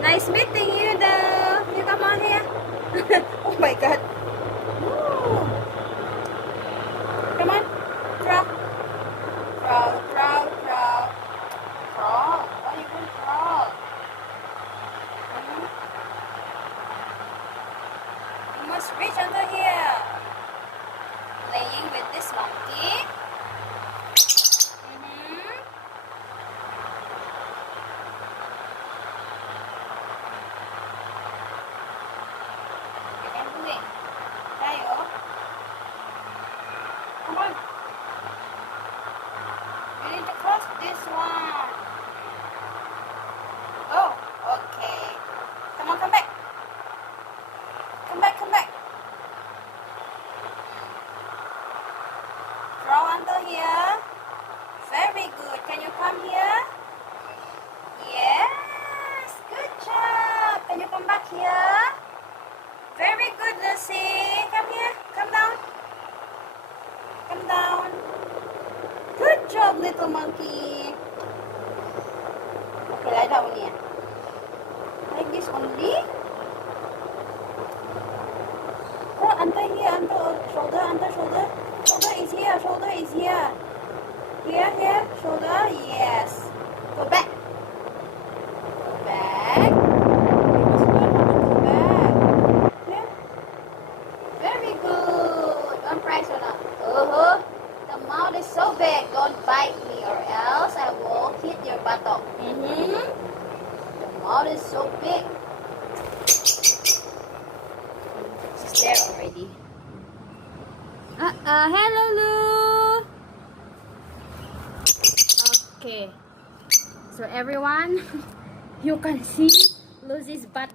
Nice meeting you though. You come on here. Oh my god. Ooh. Come on. Crawl. Crawl, crawl, crawl. Crawl. Why you going crawl? You must reach under here. Playing with this monkey. Tayo. Come on. You need to cross this one. Oh, okay. Come on, come back. Come back, come back. Draw under here. Very good. Can you come here? Yes. Good job. Can you come back here? Very good, Lucy. Come here. Come down. Come down. Good job, little monkey. Okay, lie down here. Like this only. Oh, under here, under shoulder, under shoulder. Shoulder is here, shoulder is here. Here, here, shoulder, yes. Go back. Go back. Very good. Don't cry so loud. The mouth is so big. Don't bite me or else I will hit your buttock. The mouth is so big. She's there already. Hello, Lou. Okay. So everyone, you can see Lucy's butt.